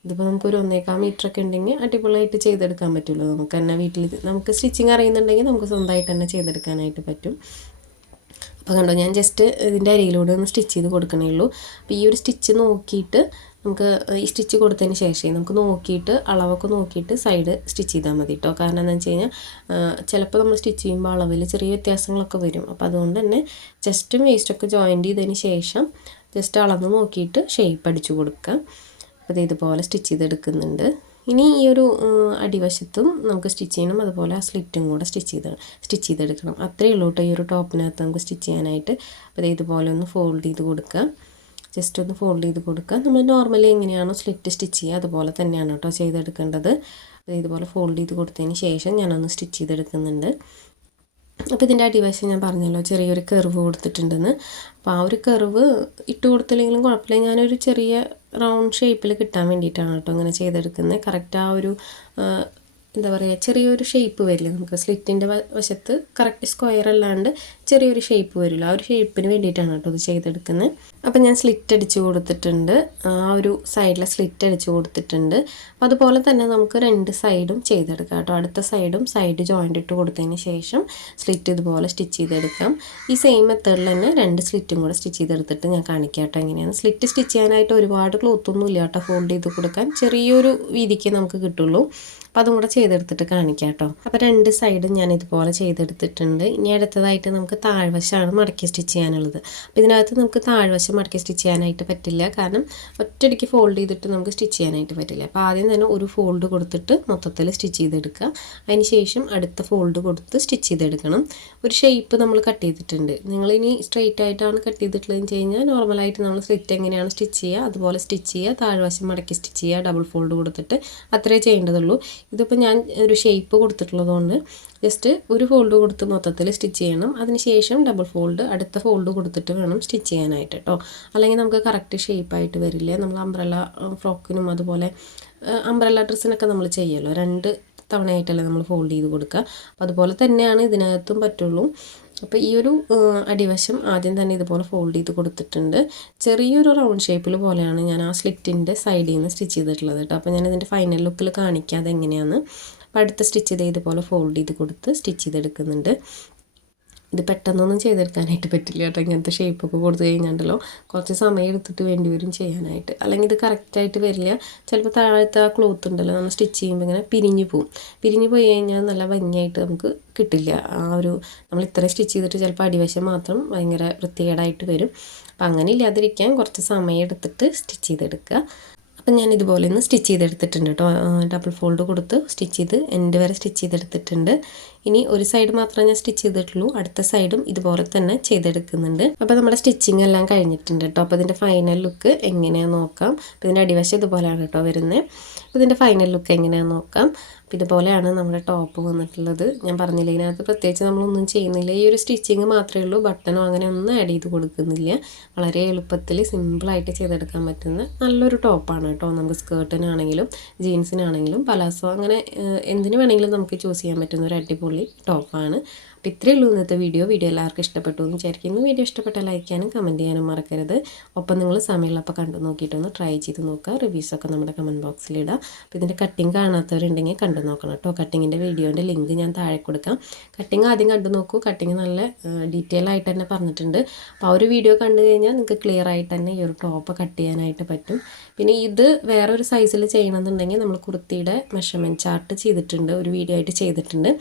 ഇതിപ്പോൾ നമുക്കൊരു ഒന്നേക്കാൽ മീറ്റർ ഒക്കെ ഉണ്ടെങ്കിൽ അടിപൊളിയായിട്ട് ചെയ്തെടുക്കാൻ പറ്റുമല്ലോ നമുക്ക് തന്നെ വീട്ടിൽ നമുക്ക് സ്റ്റിച്ചിങ് അറിയുന്നുണ്ടെങ്കിൽ നമുക്ക് സ്വന്തമായിട്ട് തന്നെ ചെയ്തെടുക്കാനായിട്ട് പറ്റും. അപ്പോൾ കണ്ടോ ഞാൻ ജസ്റ്റ് ഇതിന്റെ അരിയിലൂടെ ഒന്ന് സ്റ്റിച്ച് ചെയ്ത് കൊടുക്കണേ ഉള്ളൂ. അപ്പോൾ ഈ ഒരു സ്റ്റിച്ച് നോക്കിയിട്ട് നമുക്ക് ഈ സ്റ്റിച്ച് കൊടുത്തതിന് ശേഷം നമുക്ക് നോക്കിയിട്ട് അളവൊക്കെ നോക്കിയിട്ട് സൈഡ് സ്റ്റിച്ച് ചെയ്താൽ മതി കേട്ടോ കാരണം എന്താണെന്ന് വെച്ച് കഴിഞ്ഞാൽ ചിലപ്പോൾ നമ്മൾ സ്റ്റിച്ച് ചെയ്യുമ്പോൾ അളവിൽ ചെറിയ വ്യത്യാസങ്ങളൊക്കെ വരും. അപ്പോൾ അതുകൊണ്ട് തന്നെ ജസ്റ്റും വേസ്റ്റൊക്കെ ജോയിന്റ് ചെയ്തതിന് ശേഷം ജസ്റ്റ് അളന്ന് നോക്കിയിട്ട് ഷേപ്പ് അടിച്ചു കൊടുക്കുക. അപ്പോൾ ഇതുപോലെ സ്റ്റിച്ച് ചെയ്തെടുക്കുന്നുണ്ട്. ഇനി ഈ ഒരു അടിവശത്തും നമുക്ക് സ്റ്റിച്ച് ചെയ്യണം. അതുപോലെ ആ സ്ലിറ്റും കൂടെ സ്റ്റിച്ച് ചെയ്ത് സ്റ്റിച്ച് ചെയ്തെടുക്കണം. അത്രയേ ഉള്ളൂ കേട്ടോ ഈ ഒരു ടോപ്പിനകത്ത് നമുക്ക് സ്റ്റിച്ച് ചെയ്യാനായിട്ട്. അപ്പോൾ ഇതുപോലെ ഒന്ന് ഫോൾഡ് ചെയ്ത് കൊടുക്കുക. ജസ്റ്റ് ഒന്ന് ഫോൾഡ് ചെയ്ത് കൊടുക്കുക. നമ്മൾ നോർമലി എങ്ങനെയാണോ സ്ലിറ്റ് സ്റ്റിച്ച് ചെയ്യുക അതുപോലെ തന്നെയാണ് കേട്ടോ ചെയ്തെടുക്കേണ്ടത്. ഇതുപോലെ ഫോൾഡ് ചെയ്ത് കൊടുത്തതിന് ശേഷം ഞാനൊന്ന് സ്റ്റിച്ച് ചെയ്തെടുക്കുന്നുണ്ട്. അപ്പോൾ ഇതിന്റെ അടിവശം ഞാൻ പറഞ്ഞല്ലോ ചെറിയൊരു കെർവ് കൊടുത്തിട്ടുണ്ടെന്ന്. അപ്പോൾ ആ ഒരു കെർവ് ഇട്ട് കൊടുത്തില്ലെങ്കിലും കുഴപ്പമില്ല. ഞാനൊരു ചെറിയ റൗണ്ട് ഷേപ്പിൽ കിട്ടാൻ വേണ്ടിയിട്ടാണ് കേട്ടോ അങ്ങനെ ചെയ്തെടുക്കുന്നത്. കറക്റ്റ് ആ ഒരു എന്താ പറയുക ചെറിയൊരു ഷേപ്പ് വരില്ല? നമുക്ക് സ്ലിറ്റിന്റെ വശത്ത് കറക്റ്റ് സ്ക്വയർ അല്ലാണ്ട് ചെറിയൊരു ഷേപ്പ് വരില്ല. ആ ഒരു ഷേപ്പിന് വേണ്ടിയിട്ടാണ് കേട്ടോ ഇത് ചെയ്തെടുക്കുന്നത് അപ്പം ഞാൻ സ്ലിറ്റ് അടിച്ച് കൊടുത്തിട്ടുണ്ട്. ആ ഒരു സൈഡിലെ സ്ലിറ്റ് അടിച്ച് കൊടുത്തിട്ടുണ്ട്. അതുപോലെ തന്നെ നമുക്ക് രണ്ട് സൈഡും ചെയ്തെടുക്കാം കേട്ടോ. അടുത്ത സൈഡും സൈഡ് ജോയിന്റ് ഇട്ട് കൊടുത്തതിന് ശേഷം സ്ലിറ്റ് ഇതുപോലെ സ്റ്റിച്ച് ചെയ്തെടുക്കാം. ഈ സെയിം മെത്തേഡിൽ തന്നെ രണ്ട് സ്ലിറ്റും കൂടെ സ്റ്റിച്ച് ചെയ്തെടുത്തിട്ട് ഞാൻ കാണിക്കാം കേട്ടോ എങ്ങനെയാണ് സ്ലിറ്റ് സ്റ്റിച്ച് ചെയ്യാനായിട്ട് ഒരുപാട് ക്ലോത്തൊന്നും ഇല്ല കേട്ടോ. ഫോൾഡ് ചെയ്ത് കൊടുക്കാൻ ചെറിയൊരു വീതിക്ക് നമുക്ക് കിട്ടുള്ളൂ. അപ്പോൾ അതും കൂടെ ചെയ്തെടുത്തിട്ട് കാണിക്കാം കേട്ടോ അപ്പോൾ രണ്ട് സൈഡും ഞാൻ ഇതുപോലെ ചെയ്തെടുത്തിട്ടുണ്ട്. ഇനി അടുത്തതായിട്ട് നമുക്ക് താഴ്വശമാണ് മടക്കി സ്റ്റിച്ച് ചെയ്യാനുള്ളത്. അപ്പോൾ ഇതിനകത്ത് നമുക്ക് താഴ്വശം മടക്കി സ്റ്റിച്ച് ചെയ്യാനായിട്ട് പറ്റില്ല. കാരണം ഒറ്റയടിക്ക് ഫോൾഡ് ചെയ്തിട്ട് നമുക്ക് സ്റ്റിച്ച് ചെയ്യാനായിട്ട് പറ്റില്ല. അപ്പോൾ ആദ്യം തന്നെ ഒരു ഫോൾഡ് കൊടുത്തിട്ട് മൊത്തത്തിൽ സ്റ്റിച്ച് ചെയ്തെടുക്കുക. അതിന് ശേഷം അടുത്ത ഫോൾഡ് കൊടുത്ത് സ്റ്റിച്ച് ചെയ്തെടുക്കണം. ഒരു ഷേപ്പ് നമ്മൾ കട്ട് ചെയ്തിട്ടുണ്ട്. നിങ്ങളിനി സ്ട്രെയിറ്റ് ആയിട്ടാണ് കട്ട് ചെയ്തിട്ടുള്ളതെന്ന് വെച്ച് കഴിഞ്ഞാൽ നോർമലായിട്ട് നമ്മൾ സ്ലിറ്റ് എങ്ങനെയാണ് സ്റ്റിച്ച് ചെയ്യുക അതുപോലെ സ്റ്റിച്ച് ചെയ്യുക താഴ്വശം മടക്കി സ്റ്റിച്ച് ചെയ്യുക ഡബിൾ ഫോൾഡ് കൊടുത്തിട്ട് അത്രേ ചെയ്യേണ്ടതുള്ളൂ. ഇതിപ്പോൾ ഞാൻ ഒരു ഷേപ്പ് കൊടുത്തിട്ടുള്ളതുകൊണ്ട് ജസ്റ്റ് ഒരു ഫോൾഡ് കൊടുത്ത് മൊത്തത്തിൽ സ്റ്റിച്ച് ചെയ്യണം. അതിനുശേഷം ഡബിൾ ഫോൾഡ് അടുത്ത ഫോൾഡ് കൊടുത്തിട്ട് വേണം സ്റ്റിച്ച് ചെയ്യാനായിട്ട് കേട്ടോ അല്ലെങ്കിൽ നമുക്ക് കറക്റ്റ് ഷേപ്പായിട്ട് വരില്ല. നമ്മൾ അംബ്രല്ല ഫ്രോക്കിനും അതുപോലെ അംബ്രല്ല ഡ്രസ്സിനൊക്കെ നമ്മൾ ചെയ്യല്ലോ. രണ്ട് തവണയായിട്ടല്ലേ നമ്മൾ ഫോൾഡ് ചെയ്ത് കൊടുക്കുക അപ്പോൾ അതുപോലെ തന്നെയാണ് ഇതിനകത്തും പറ്റുള്ളൂ. അപ്പോൾ ഈ ഒരു അടിവശം ആദ്യം തന്നെ ഇതുപോലെ ഫോൾഡ് ചെയ്ത് കൊടുത്തിട്ടുണ്ട്. ചെറിയൊരു റൗണ്ട് ഷേപ്പിൽ പോലെയാണ് ഞാൻ ആ സ്ലിറ്റിന്റെ സൈഡിൽ നിന്ന് സ്റ്റിച്ച് ചെയ്തിട്ടുള്ളത് കേട്ടോ. അപ്പോൾ ഞാൻ ഇതിന്റെ ഫൈനൽ ലുക്കിൽ കാണിക്കാതെ എങ്ങനെയാണ് അപ്പോൾ അടുത്ത സ്റ്റിച്ച് ചെയ്ത് ഇതുപോലെ ഫോൾഡ് ചെയ്ത് കൊടുത്ത് സ്റ്റിച്ച് ചെയ്തെടുക്കുന്നുണ്ട്. ഇത് പെട്ടെന്നൊന്നും ചെയ്തെടുക്കാനായിട്ട് പറ്റില്ല കേട്ടോ. ഇങ്ങനത്തെ ഷേപ്പൊക്കെ കൊടുത്തു കഴിഞ്ഞാണ്ടല്ലോ. കുറച്ച് സമയം എടുത്തിട്ട് വേണ്ടി വരും ചെയ്യാനായിട്ട്. അല്ലെങ്കിൽ ഇത് കറക്റ്റായിട്ട് വരില്ല. ചിലപ്പോൾ താഴത്തെ ആ ക്ലോത്ത് ഉണ്ടല്ലോ നമ്മൾ സ്റ്റിച്ച് ചെയ്യുമ്പോൾ ഇങ്ങനെ പിരിഞ്ഞു പോവും. പിരിഞ്ഞു പോയി കഴിഞ്ഞാൽ നല്ല ഭംഗിയായിട്ട് നമുക്ക് കിട്ടില്ല. ആ ഒരു നമ്മൾ ഇത്ര സ്റ്റിച്ച് ചെയ്തിട്ട് ചിലപ്പോൾ അടിവശം മാത്രം ഭയങ്കര വൃത്തികേടായിട്ട് വരും. അപ്പം അങ്ങനെ ഇല്ലാതിരിക്കാൻ കുറച്ച് സമയം എടുത്തിട്ട് സ്റ്റിച്ച് ചെയ്തെടുക്കുക. അപ്പം ഞാൻ ഇതുപോലെ ഒന്ന് സ്റ്റിച്ച് ചെയ്തെടുത്തിട്ടുണ്ട് കേട്ടോ. ഡബിൾ ഫോൾഡ് കൊടുത്ത് സ്റ്റിച്ച് ചെയ്ത് എന്റെ വരെ സ്റ്റിച്ച് ചെയ്തെടുത്തിട്ടുണ്ട്. ഇനി ഒരു സൈഡ് മാത്രമേ ഞാൻ സ്റ്റിച്ച് ചെയ്തിട്ടുള്ളൂ. അടുത്ത സൈഡും ഇതുപോലെ തന്നെ ചെയ്തെടുക്കുന്നുണ്ട്. അപ്പോൾ നമ്മുടെ സ്റ്റിച്ചിങ് എല്ലാം കഴിഞ്ഞിട്ടുണ്ട് കേട്ടോ. അപ്പോൾ ഇതിന്റെ ഫൈനൽ ലുക്ക് എങ്ങനെയാണെന്ന് നോക്കാം. അപ്പോൾ ഇതിന്റെ അടിവശം ഇതുപോലെയാണ് കേട്ടോ വരുന്നത്. അപ്പോൾ ഇതിന്റെ ഫൈനൽ ലുക്ക് എങ്ങനെയാണെന്ന് നോക്കാം. ഇതുപോലെയാണ് നമ്മുടെ ടോപ്പ് വന്നിട്ടുള്ളത്. ഞാൻ പറഞ്ഞില്ല ഇതിനകത്ത് പ്രത്യേകിച്ച് നമ്മളൊന്നും ചെയ്യുന്നില്ല. ഈ ഒരു സ്റ്റിച്ചിങ് മാത്രമേ ഉള്ളൂ. ബട്ടണോ അങ്ങനെ ഒന്നും ആഡ് ചെയ്ത് കൊടുക്കുന്നില്ല. വളരെ എളുപ്പത്തിൽ സിമ്പിളായിട്ട് ചെയ്തെടുക്കാൻ പറ്റുന്ന നല്ലൊരു ടോപ്പാണ് കേട്ടോ. നമുക്ക് സ്കേർട്ടിനാണെങ്കിലും ജീൻസിനാണെങ്കിലും പലാസോ അങ്ങനെ എന്തിനു വേണമെങ്കിലും നമുക്ക് ചൂസ് ചെയ്യാൻ പറ്റുന്ന ഒരു അടിപൊളി ടോപ്പാണ് അപ്പോൾ ഇത്രയേ ഉള്ളൂ ഇന്നത്തെ വീഡിയോ വീഡിയോ എല്ലാവർക്കും ഇഷ്ടപ്പെട്ടു എന്ന് വിചാരിക്കുന്നു. വീഡിയോ ഇഷ്ടപ്പെട്ട ലൈക്ക് ചെയ്യാനും കമന്റ് ചെയ്യാനും മറക്കരുത്. ഒപ്പം നിങ്ങൾ സമയമുള്ളപ്പോൾ കണ്ടു നോക്കിയിട്ടൊന്ന് ട്രൈ ചെയ്ത് നോക്കുക. റിവ്യൂസൊക്കെ നമ്മുടെ കമന്റ് ബോക്സിൽ ഇടാം. അപ്പോൾ ഇതിന്റെ കട്ടിങ് കാണാത്തവരുണ്ടെങ്കിൽ കണ്ടു നോക്കണം കേട്ടോ. കട്ടിങ്ങിന്റെ വീഡിയോന്റെ ലിങ്ക് ഞാൻ താഴെ കൊടുക്കാം. കട്ടിങ് ആദ്യം കണ്ടു നോക്കൂ. കട്ടിങ് നല്ല ഡീറ്റെയിൽ ആയിട്ട് തന്നെ പറഞ്ഞിട്ടുണ്ട്. അപ്പോൾ ആ ഒരു വീഡിയോ കണ്ടു കഴിഞ്ഞാൽ നിങ്ങൾക്ക് ക്ലിയർ ആയിട്ട് തന്നെ ഈ ഒരു ടോപ്പ് കട്ട് ചെയ്യാനായിട്ട് പറ്റും. പിന്നെ ഇത് വേറൊരു സൈസിൽ ചെയ്യണമെന്നുണ്ടെങ്കിൽ നമ്മൾ കുർത്തിയുടെ മെഷർമെന്റ് ചാർട്ട് ചെയ്തിട്ടുണ്ട്. ഒരു വീഡിയോ ആയിട്ട് ചെയ്തിട്ടുണ്ട്.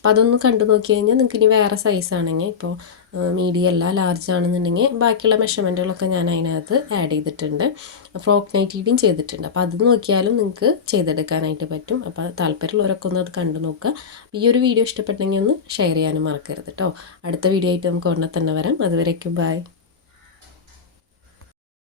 അപ്പോൾ അതൊന്ന് കണ്ടു നോക്കി കഴിഞ്ഞാൽ നിങ്ങൾക്ക് ഇനി വേറെ സൈസാണെങ്കിൽ ഇപ്പോൾ മീഡിയം അല്ല ലാർജ് ആണെന്നുണ്ടെങ്കിൽ ബാക്കിയുള്ള മെഷർമെന്റുകളൊക്കെ ഞാൻ അതിനകത്ത് ആഡ് ചെയ്തിട്ടുണ്ട്. ഫ്രോക്ക് നൈറ്റിയുടെയും ചെയ്തിട്ടുണ്ട്. അപ്പോൾ അത് നോക്കിയാലും നിങ്ങൾക്ക് ചെയ്തെടുക്കാനായിട്ട് പറ്റും. അപ്പോൾ താല്പര്യമുള്ളവരൊക്കെ ഒന്ന് അത് കണ്ടു നോക്കുക. ഈ ഒരു വീഡിയോ ഇഷ്ടപ്പെട്ടെങ്കിൽ ഒന്ന് ഷെയർ ചെയ്യാനും മറക്കരുത് കേട്ടോ അടുത്ത വീഡിയോ ആയിട്ട് നമുക്ക് ഉടനെ തന്നെ വരാം. അതുവരേക്കും ബൈ